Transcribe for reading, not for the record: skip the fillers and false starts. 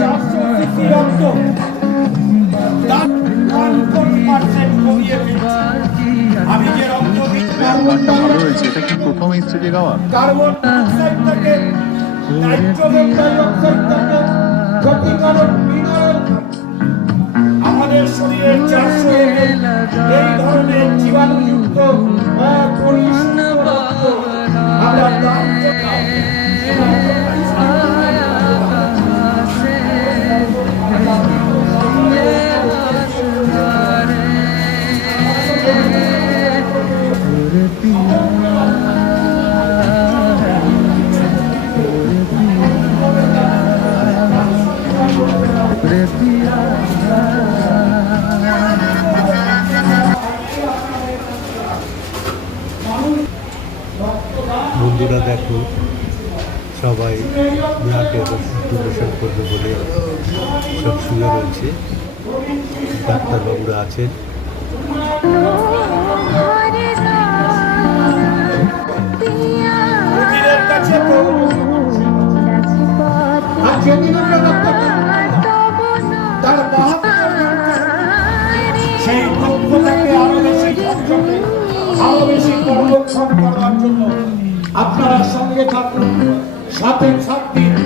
400 CC রক্ত তার 1% কমিয়ে ফেলছি। আমি যে রক্ত দিচ্ছি ভালো হয়েছে। এটা কি প্রথম এই স্টেজে গাওয়া? কার্বন ডাইঅক্সাইড থেকে নাইট্রোজেন ডাইঅক্সাইড থেকে ক্ষতিকারক মিনারেল আমাদের শরীরের 400 এই ধরনের জীবাণুযুক্ত পরিশুদ্ধ রক্ত আমরা দান করলাম। বন্ধুরা দেখো, সবাই ব্লাডের ডোনেশন করবে বলে সব শুয়ে রয়েছে। ডাক্তারবাবুরা আছেন। সেই তথ্যটাকে আরো বেশি সংযমে আরো বেশি সংরক্ষণ করার জন্য আপনারা সঙ্গে থাকুন, সাথে থাকবেন।